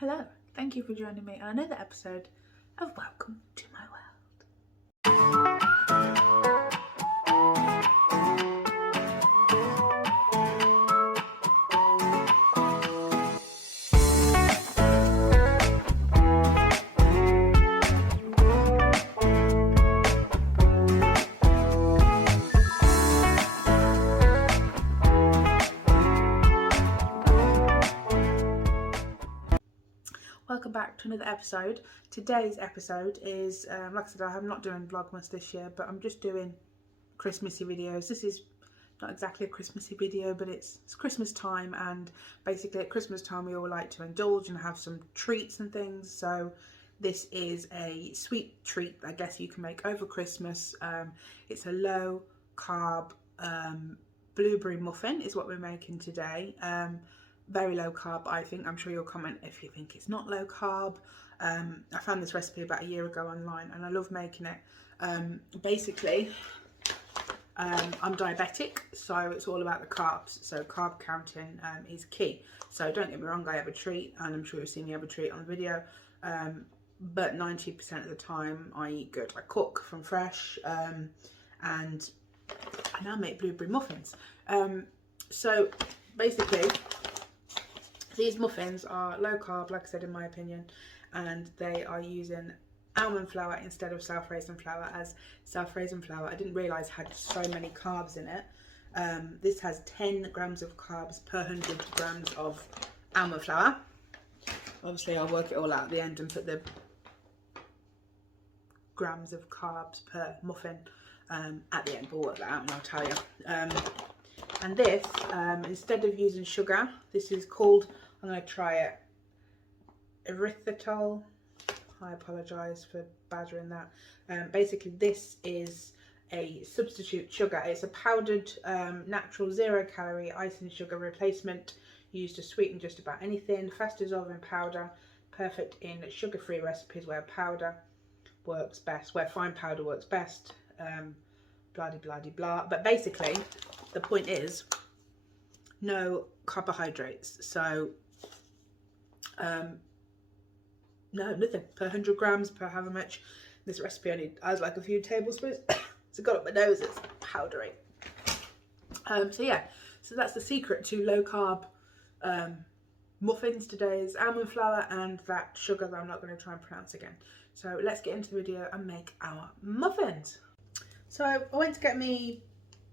Hello, thank you for joining me on another episode of Welcome to My World. Welcome back to another episode. Today's episode is, like I said, I'm not doing Vlogmas this year, but I'm just doing Christmassy videos. This is not exactly a Christmassy video, but it's Christmas time, and basically at Christmas time we all like to indulge and have some treats and things. So this is a sweet treat I guess you can make over Christmas. It's a low carb blueberry muffin is what we're making today. Very low carb, I think. I'm sure you'll comment if you think it's not low carb. I found this recipe about a year ago online and I love making it. Basically, I'm diabetic, so it's all about the carbs. So carb counting is key. So don't get me wrong, I have a treat, and I'm sure you've seen me have a treat on the video. But 90% of the time I eat good. I cook from fresh, and I now make blueberry muffins. So basically, these muffins are low carb, like I said, in my opinion, and they are using almond flour instead of self-raising flour, as self-raising flour I didn't realise had so many carbs in it. This has 10 grams of carbs per 100 grams of almond flour. Obviously I'll work it all out at the end and put the grams of carbs per muffin at the end. We'll work that out and I'll tell you. And this, instead of using sugar, this is called, I'm going to try it, Erythritol. I apologise for badgering that. Basically this is a substitute sugar. It's a powdered natural 0-calorie icing sugar replacement used to sweeten just about anything. Fast dissolving powder, perfect in sugar-free recipes where powder works best, where fine powder works best. Blah de blah de blah. But basically the point is no carbohydrates. So no, nothing per 100 grams, per however much. This recipe only has like a few tablespoons. So got up my nose, it's powdery. So yeah, so that's the secret to low carb muffins. Today's almond flour and that sugar that I'm not going to try and pronounce again. So let's get into the video and make our muffins. So I went to get me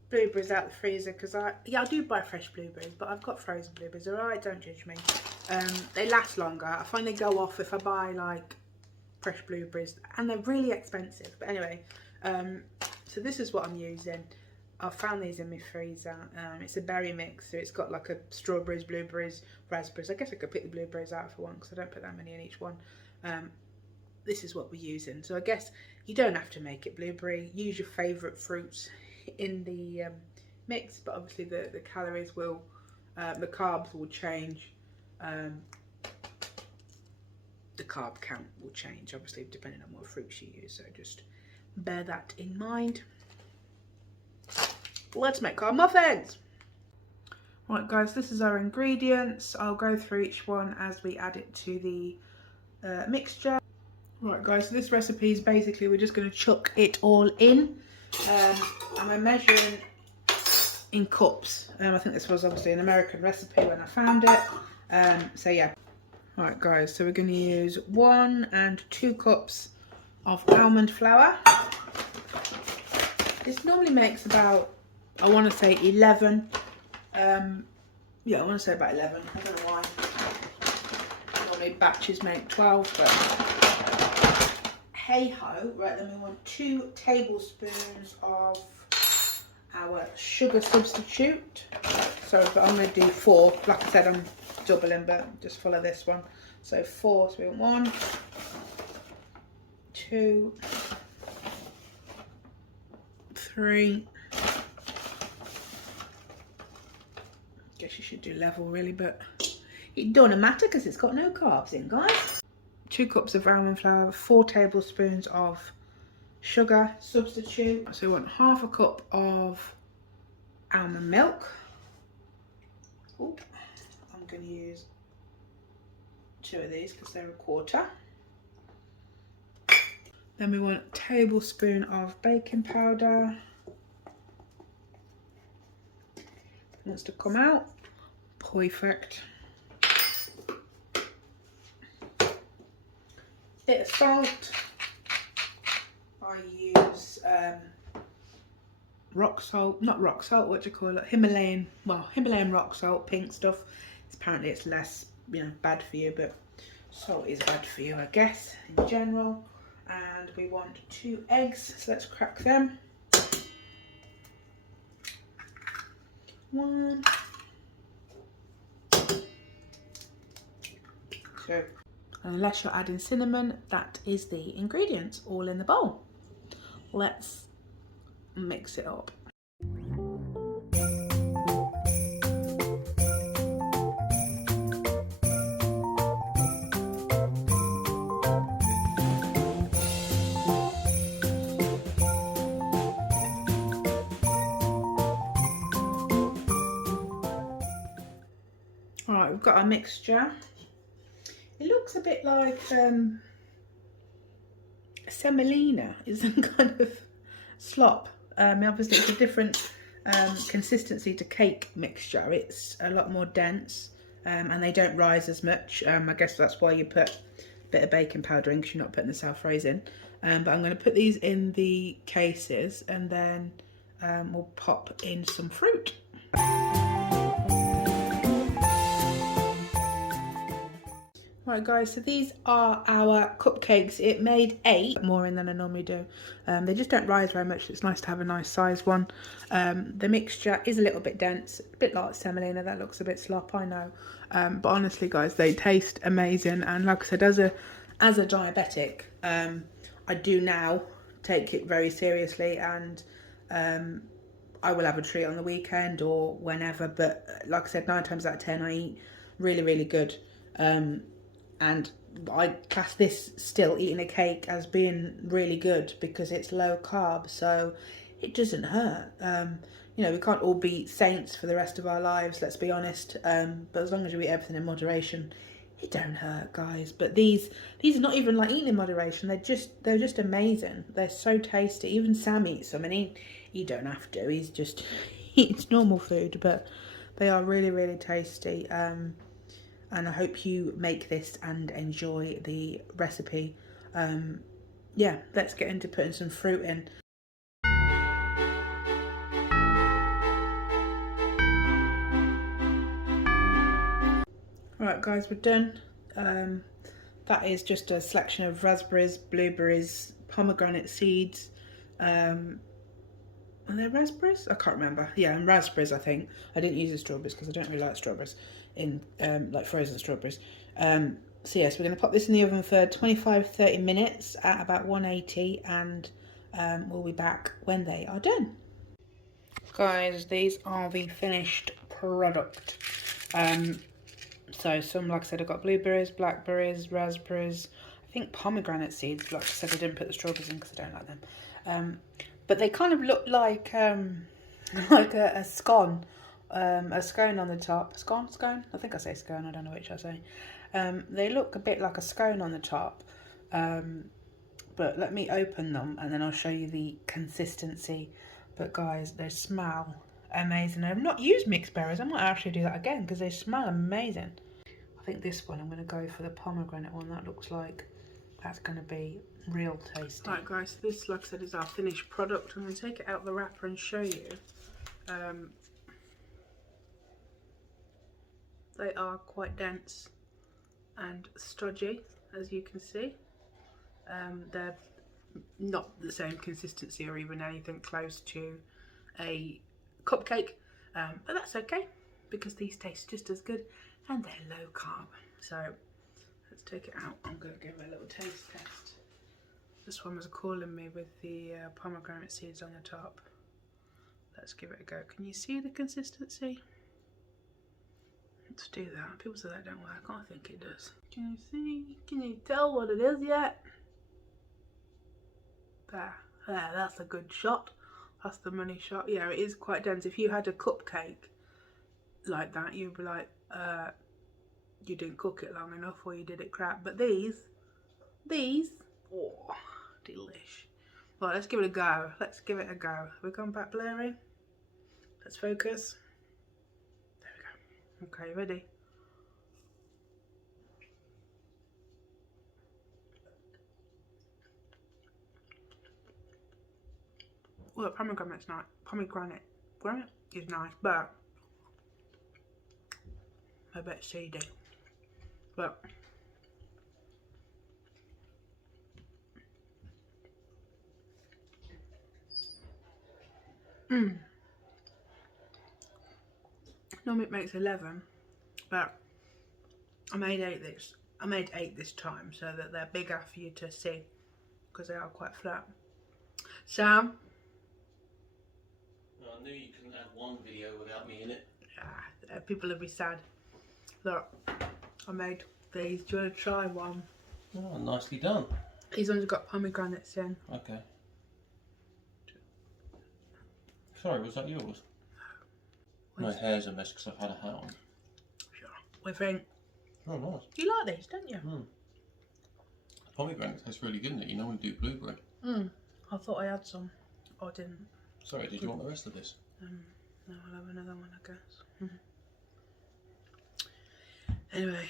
blueberries out of the freezer because I do buy fresh blueberries, but I've got frozen blueberries. Alright, don't judge me. They last longer. I find they go off if I buy like fresh blueberries, and they're really expensive. But anyway, so this is what I'm using. I found these in my freezer. It's a berry mix, so it's got like a strawberries, blueberries, raspberries. I guess I could pick the blueberries out for one because I don't put that many in each one. This is what we're using. So I guess you don't have to make it blueberry. Use your favourite fruits in the mix, but obviously the calories will, the carbs will change. The carb count will change, obviously, depending on what fruits you use. So just bear that in mind. Let's make our muffins. Right guys, this is our ingredients. I'll go through each one as we add it to the mixture. Right guys, so this recipe is basically we're just going to chuck it all in. And I'm measuring in cups. I think this was obviously an American recipe when I found it. So yeah. Right guys, so we're going to use 1 and 2 cups of almond flour. This normally makes about, I want to say 11. Yeah, I want to say about 11. I don't know why. Normally batches make 12, but hey ho. Right, then we want 2 tablespoons of our sugar substitute. So I'm going to do 4. Like I said, I'm doubling, but just follow this one. So 4. So we want 1, 2, 3. Guess you should do level really, but it doesn't matter because it's got no carbs in, guys. 2 cups of almond flour, 4 tablespoons of sugar substitute. So we want half a cup of almond milk. Ooh, I'm going to use 2 of these because they're a quarter. Then we want a tablespoon of baking powder. It wants to come out. Perfect. Bit of salt. I use rock salt, not rock salt, what do you call it? Himalayan rock salt, pink stuff. Apparently it's less, bad for you, but salt is bad for you, I guess, in general. And we want 2 eggs, so let's crack them. 1, 2. And unless you're adding cinnamon, that is the ingredients all in the bowl. Let's mix it up. Alright, we've got our mixture. It looks a bit like semolina, is some kind of slop. Obviously it's a different consistency to cake mixture. It's a lot more dense and they don't rise as much. I guess that's why you put a bit of baking powder in, because you're not putting the self-raise in. But I'm going to put these in the cases and then we'll pop in some fruit. Right guys, so these are our cupcakes. It made 8 more in than I normally do. They just don't rise very much. It's nice to have a nice size one. The mixture is a little bit dense, a bit like semolina. That looks a bit slop, I know. But honestly guys, they taste amazing. And like I said, as a diabetic, I do now take it very seriously, and I will have a treat on the weekend or whenever. But like I said, 9 times out of 10 I eat really, really good. And I class this, still eating a cake, as being really good because it's low carb, so it doesn't hurt. We can't all be saints for the rest of our lives, let's be honest. But as long as you eat everything in moderation, it don't hurt, guys. But these are not even like eating in moderation. They're just amazing. They're so tasty. Even Sam eats them, and he don't have to. He's just eats normal food, but they are really, really tasty. And I hope you make this and enjoy the recipe. Yeah, let's get into putting some fruit in. Right guys, we're done. That is just a selection of raspberries, blueberries, pomegranate seeds. Are they raspberries? I can't remember. Yeah, and raspberries, I think. I didn't use the strawberries because I don't really like strawberries in like frozen strawberries. So yes, we're going to pop this in the oven for 25-30 minutes at about 180, and we'll be back when they are done. Guys, these are the finished product. So some, like I said, I've got blueberries, blackberries, raspberries, I think pomegranate seeds. Like I said, I didn't put the strawberries in because I don't like them. But they kind of look like a scone. A scone on the top. Scone? I think I say scone, I don't know which I say. They look a bit like a scone on the top. But let me open them and then I'll show you the consistency. But guys, they smell amazing. I've not used mixed berries. I might actually do that again because they smell amazing. I think this one, I'm going to go for the pomegranate one. That looks like that's going to be real tasty. Right guys, so this, like I said, is our finished product. I'm going to take it out of the wrapper and show you. They are quite dense and stodgy, as you can see. They're not the same consistency or even anything close to a cupcake, but that's okay because these taste just as good and they're low carb. So let's take it out. I'm going to give it a little taste test. This one was calling me with the pomegranate seeds on the top. Let's give it a go. Can you see the consistency? Let's do that. People say that don't work. I think it does. Can you see? Can you tell what it is yet? There, that's a good shot. That's the money shot. Yeah, it is quite dense. If you had a cupcake like that, you'd be like, you didn't cook it long enough or you did it crap. But these, oh, delish. Right, let's give it a go. Let's give it a go. Have we gone back blurry? Let's focus. There we go. Okay, ready? Well, pomegranate's nice. Pomegranate is nice, but a bit seedy. But normally it makes 11, but I made 8 this time so that they're bigger for you to see because they are quite flat. Sam? I knew you couldn't have one video without me in it. People will be sad. Look, I made these. Do you want to try one? Oh, nicely done. These ones have got pomegranates in. Okay. Sorry, was that yours? My hair's a mess because I've had a hat on. Sure. We think. Oh, nice. You like these, don't you? Pomegranate tastes really good in it. You know we do blueberry. I thought I had some. I didn't. Sorry, did you want the rest of this? No, I'll have another one, I guess. Anyway,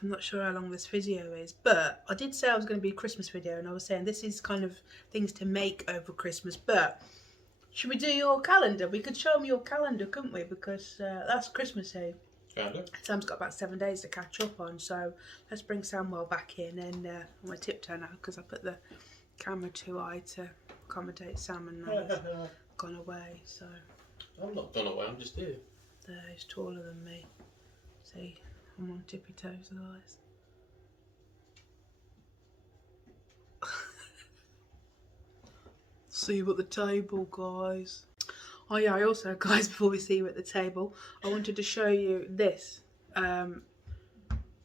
I'm not sure how long this video is, but I did say I was going to be a Christmas video, and I was saying this is kind of things to make over Christmas, but should we do your calendar? We could show them your calendar, couldn't we? Because that's Christmas Eve. Calendar? Sam's got about 7 days to catch up on, so let's bring Samwel back in, and I'm going to tiptoe now because I put the camera too high to accommodate Sam, and now he's gone away, so. I'm not gone away, I'm just here. There, he's taller than me. See, I'm on tippy toes otherwise. See you at the table, guys. Oh yeah, I also, guys, before we see you at the table, I wanted to show you this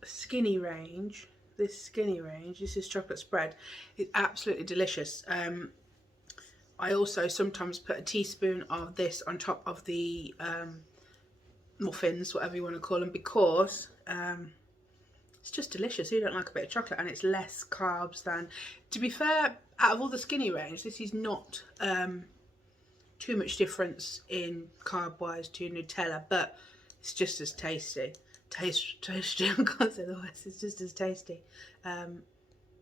skinny range. This is chocolate spread. It's absolutely delicious. I also sometimes put a teaspoon of this on top of the muffins, whatever you want to call them, because it's just delicious. You don't like a bit of chocolate, and it's less carbs than, to be fair, out of all the skinny range, this is not too much difference in carb wise to Nutella, but it's just as tasty. Tasty, I can't say the words, it's just as tasty.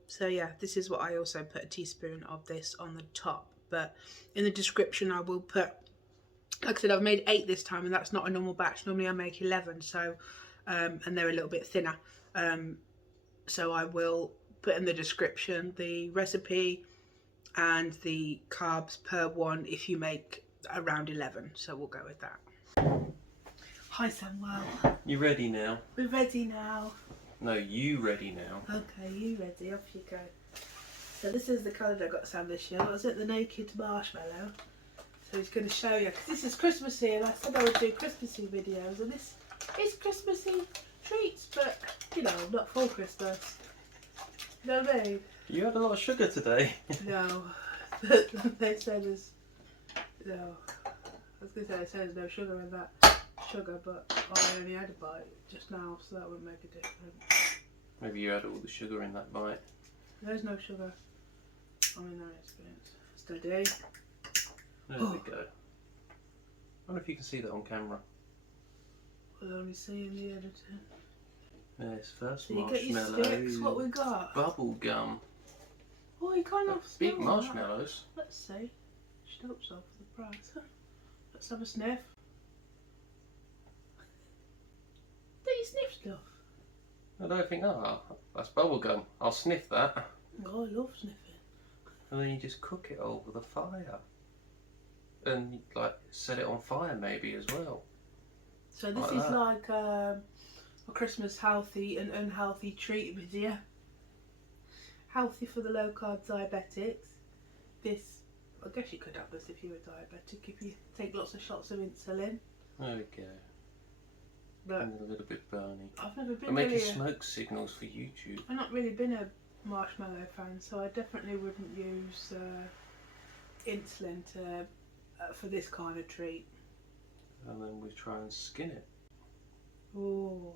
So yeah, this is what I also put a teaspoon of this on the top, but in the description I will put, like I said, I've made 8 this time, and that's not a normal batch. Normally I make 11, so and they're a little bit thinner, so I will put in the description the recipe and the carbs per one if you make around 11, so we'll go with that. Hi Samwel. You ready now? We're ready now. No, you ready now. Okay, you ready, off you go. So this is the calendar I got Sam this year. What was it? The Naked Marshmallow. So he's going to show you, because this is Christmassy, and I said I would do Christmassy videos, and this is Christmassy treats, but you know, not full Christmas. You know what I mean? You had a lot of sugar today. No. They said there's no. I was going to say, they said there's no sugar in that sugar, but I only had a bite just now, so that wouldn't make a difference. Maybe you had all the sugar in that bite. There's no sugar. I'm in no experience. Steady. There we go. I wonder if you can see that on camera. We'll only see in the editing. Yes, first So you marshmallow. get your sticks, what we got? Bubble gum. Oh, you can't have Big marshmallows. That. Let's see. Should hope so for the price. Let's have a sniff. Do you sniff stuff? I don't think, that's bubble gum. I'll sniff that. Oh, I love sniffing. And then you just cook it over the fire. And like set it on fire maybe as well. So this is like a Christmas healthy and unhealthy treat video. Healthy for the low carb diabetics. This, I guess you could have this if you were diabetic, if you take lots of shots of insulin. There we go. But and a little bit burny. I've never been I'm making really smoke signals for YouTube. I've not really been a marshmallow fan, so I definitely wouldn't use insulin to for this kind of treat. And then we try and skin it. Oh,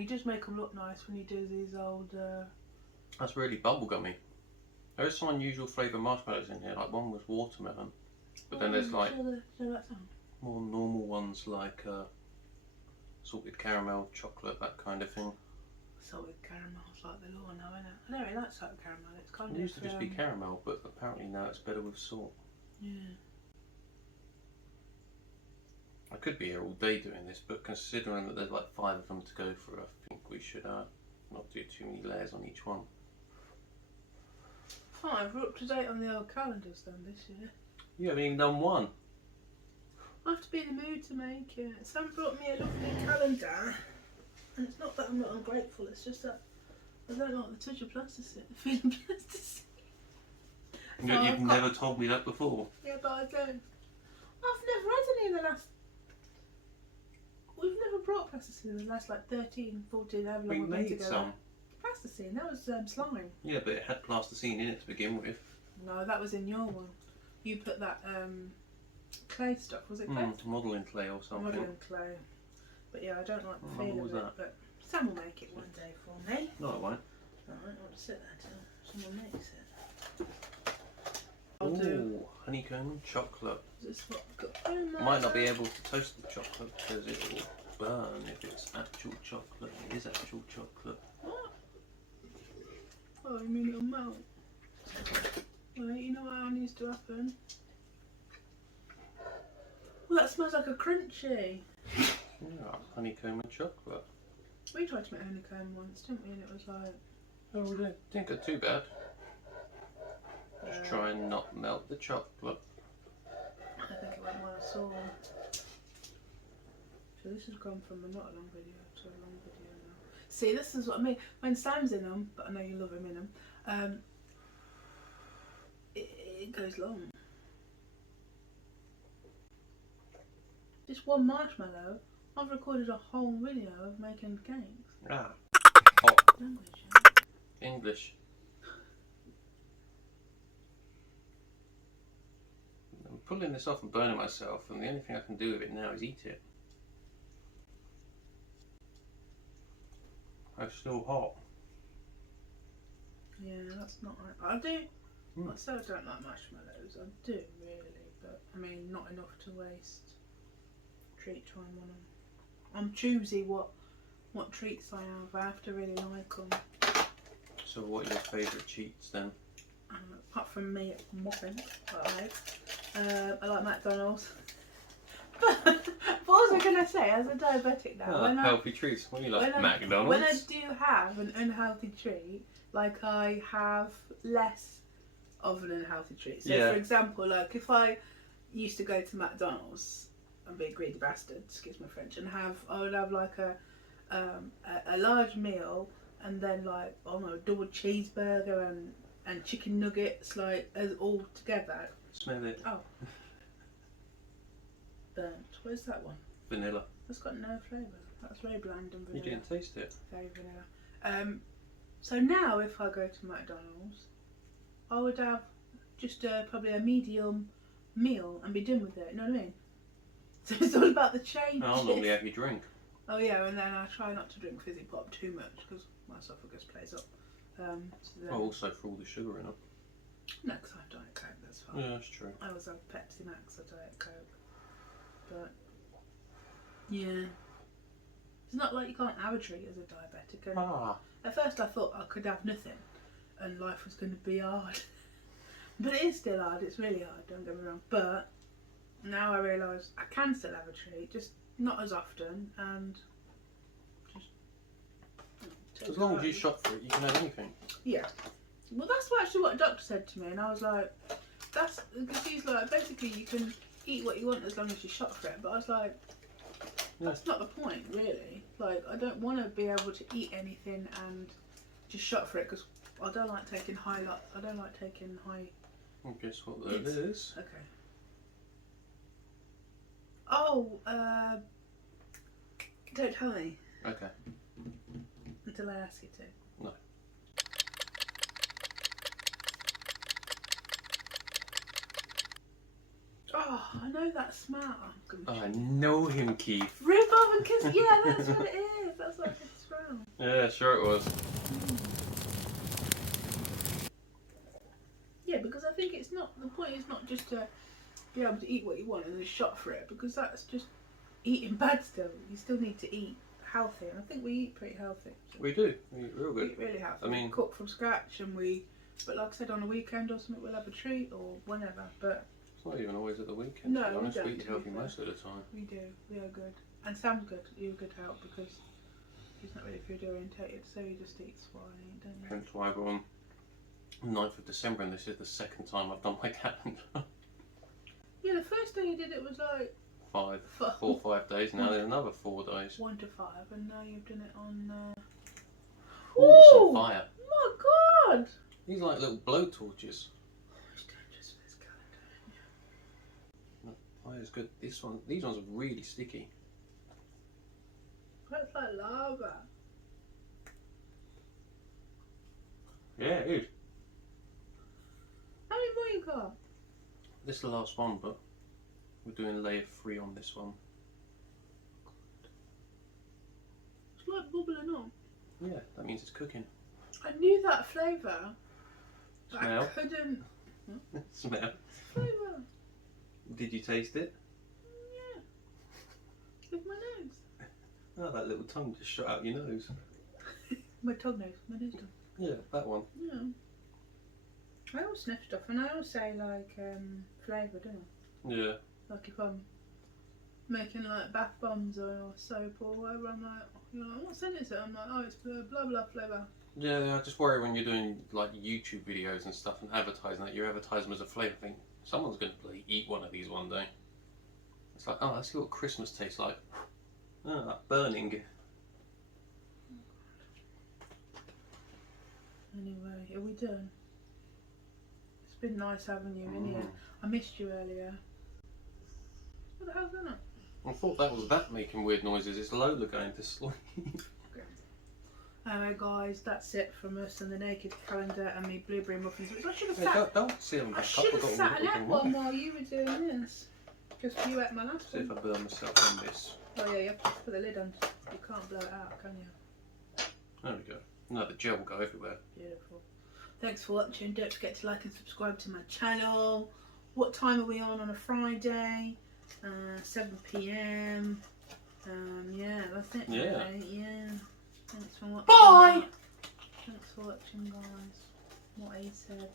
he does make them look nice when he does these old... That's really bubblegummy. There is some unusual flavour marshmallows in here, like one was watermelon. But then there's like more normal ones like salted caramel, chocolate, that kind of thing. Salted caramel's like the law now, isn't it? I don't really like salted caramel. It's kind It of... used to just be caramel, but apparently now it's better with salt. Yeah. I could be here all day doing this, but considering that there's like 5 of them to go through, I think we should not do too many layers on each one. 5, we're up to date on the old calendars then this year. You haven't even done one. I have to be in the mood to make it. Sam brought me a lovely calendar, and it's not that I'm not ungrateful, it's just that I don't like the touch of plasticine, the feeling of plasticine. You've never told me that before. Yeah, but I don't. I've never had any in the last... We've never brought plasticine in the last like 13, 14, however long We we've been made together. some. Plasticine, that was slime. Yeah, but it had plasticine in it to begin with. No, that was in your one. You put that clay stuff, was it clay? Modelling clay or something. Modelling clay. But yeah, I don't like the feel what of was it, that? but Sam will make it one day for me. No, it won't. Alright, I'll just sit there till someone makes it. I'll do... Ooh, honeycomb and chocolate. Is this what I've got? Oh, my Might not be God. able to toast the chocolate because it will burn if it's actual chocolate. It is actual chocolate. What? Oh, you mean it'll melt? Well, you know what needs to happen? Well, that smells like a crunchy. Yeah, honeycomb and chocolate. We tried to make honeycomb once, didn't we? And it was like... Oh, we didn't go too bad. Just try and not melt the chocolate. I think it went well at all. So this has gone from a not a long video to a long video now. See, this is what I mean. When Sam's in them, but I know you love him in them, it goes long. Just one marshmallow, I've recorded a whole video of making cakes. Ah. Hot. Language. English. I'm pulling this off and burning myself, and the only thing I can do with it now is eat it. It's still hot. Yeah, that's not right. I do. I still don't like marshmallows. I do really, but I mean, not enough to waste treat time on them. I'm choosy what treats I have. I have to really like them. So, what are your favourite cheats then? Apart from me, muffin. I like McDonald's. But what was I going to say? As a diabetic now, healthy treats. When you like McDonald's. When I do have an unhealthy treat, like I have less of an unhealthy treat. So, for example, like if I used to go to McDonald's and be a greedy bastard, excuse my French, and I would have like a large meal and then like a double cheeseburger and chicken nuggets like as all together. Smell it. Oh. Burnt. Where's that one? Vanilla. That's got no flavour. That's very bland and vanilla. You didn't taste it. Very vanilla. So now if I go to McDonald's, I would have just probably a medium meal and be done with it. You know what I mean? So it's all about the change. I'll normally have your drink. Oh yeah, and then I try not to drink fizzy pop too much because my esophagus plays up. Also for all the sugar in it. No, because I have Diet Coke, that's fine. Yeah, that's true. I always have Pepsi Max or Diet Coke. But, yeah. It's not like you can't have a treat as a diabetic. And at first I thought I could have nothing and life was going to be hard. But it is still hard, it's really hard, don't get me wrong. But now I realise I can still have a treat, just not as often and just... As long as you shop for it, you can have anything. Yeah. Well, that's actually what a doctor said to me, and I was like, that's because he's like, basically you can eat what you want as long as you shop for it. But I was like, that's not the point, really. Like, I don't want to be able to eat anything and just shop for it because I don't like taking high. I don't like taking high. Well, guess what that is? Okay. Oh, don't tell me. Okay. Until I ask you to. No. Oh, I know that smell. I know him, Keith. Rhubarb and kiss. Yeah, that's what it is. That's what I described. well. Yeah, sure it was. Yeah, because I think it's not, the point is not just to be able to eat what you want and then shop for it, because that's just eating bad still. You still need to eat healthy, and I think we eat pretty healthy. So We do. We eat real we good. eat really healthy. I mean, we cook from scratch, and but like I said, on a weekend or something, we'll have a treat or whenever. But it's not even always at the weekend. no, to be honest, we we don't, eat to be healthy fair. most of the time. We do. We are good. And Sam's good. You're good help because he's not really food orientated, so he just eats what I eat, don't you? Hence why we're on 9th of December, and this is the second time I've done my calendar. Yeah, the first day you did it was like 4 or 5 days. Now there's another 4 days. 1 to 5, and now you've done it on. Oh, it's on fire. My God! These are like little blowtorches. It's dangerous for this calendar. Oh, it's good. These ones are really sticky. That's like lava. Yeah, it is. How many more you got? This is the last one, but we're doing layer 3 on this one. It's like bubbling up. Yeah, that means it's cooking. I knew that flavour, but Smell. I couldn't. Smell. Flavour. Did you taste it? Yeah. With my nose. Oh, that little tongue just shot out your nose. My tongue nose. My nose tongue. Yeah, that one. Yeah. I always sniff stuff, and I always say like flavour, don't I? Yeah. Like if I'm making like bath bombs or soap or whatever, I'm like, you're like, what scent is it? I'm like, oh, it's blah blah flavour. Yeah, I just worry when you're doing like YouTube videos and stuff and advertising that you're advertising as a flavour. I think someone's going to bloody eat one of these one day. It's like, oh, let's see what Christmas tastes like. Oh, that burning. Anyway, are we done? It's been nice having you in here. I missed you earlier. What the hell's that? I thought that was that making weird noises. It's Lola going to sleep. Anyway guys, that's it from us and the naked calendar and me blueberry muffins. Which I should have Hey, sat. don't seal them I back up. should I've have got sat and all ate one while you were doing this. Just you ate my last See if one. I burn myself on this. Oh yeah, you have to put the lid on. You can't blow it out, can you? There we go. No, the gel will go everywhere. Beautiful. Thanks for watching. Don't forget to like and subscribe to my channel. What time are we on a Friday? 7 PM. Yeah, that's it. Yeah. Really. Yeah. Thanks for watching. Bye! Thanks for watching, guys. What he said.